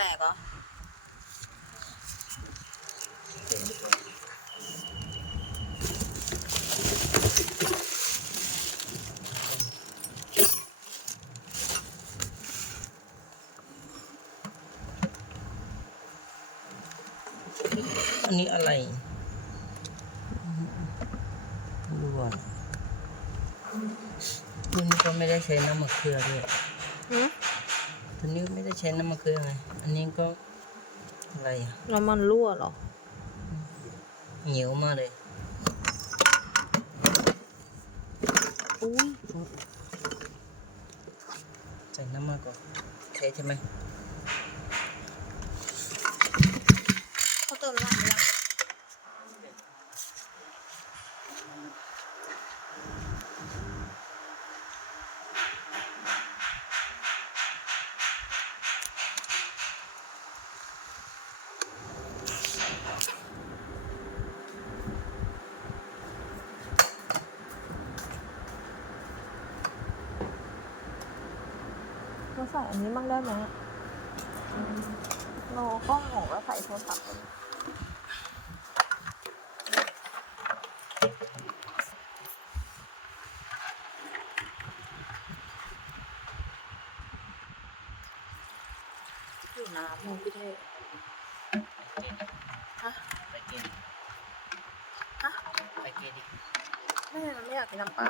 เหรออันนี้อะไรดูก่อนตัวนี้ก็ไม่ได้ใช้น้ำมะเขือด้วย หืมตัวนี้ไม่ได้ใช้น้ำมะเขือไงอันนี้ก็อะไรอะน้ำมันรั่วเหรอ เหนียวมากเลย อุ้ยใส่น้ำมันก่อนใช่ใช่ไหมเขาเติมน้ำ เราใส่อันนี้บ้างได้ไหมอะเรากล้องหงแล้วใส่โทรศัพท์ไปเลยอยู่น้ำมึงพี่เทพฮะไปกินฮะไปกินดิไม่เราไม่อยากกินน้ำเปล่า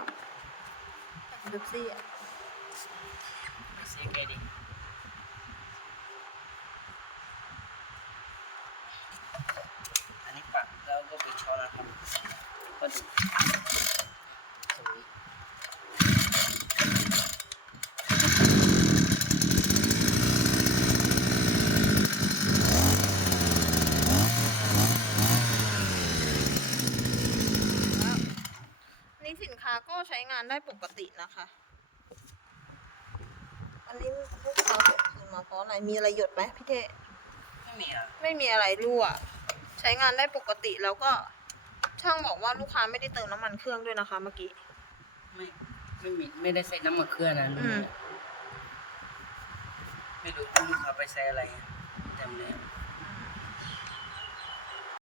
อยากกินเป๊ปซี่อะ ไปซื้อไงดิอันนี้ปักแล้วก็ไปช้อนนะครับก็ดูนนี้สินค้าก็ใช้งานได้ปกตินะคะ อันนี้ลูกค้าส่งคืนมาเพราะอะไร มีอะไรหยดไหมพี่เทไม่มีอะไม่มีอะไรรั่ว ใช้งานได้ปกติแล้วก็ช่างบอกว่าลูกค้าไม่ได้เติมน้ำมันเครื่องด้วยนะคะ เมื่อกี้ ไม่ไม่มีไม่ได้ใส่น้ำมะเขือนะอืม ไม่รู้ลูกค้าไปใส่อะไรอะจำเลย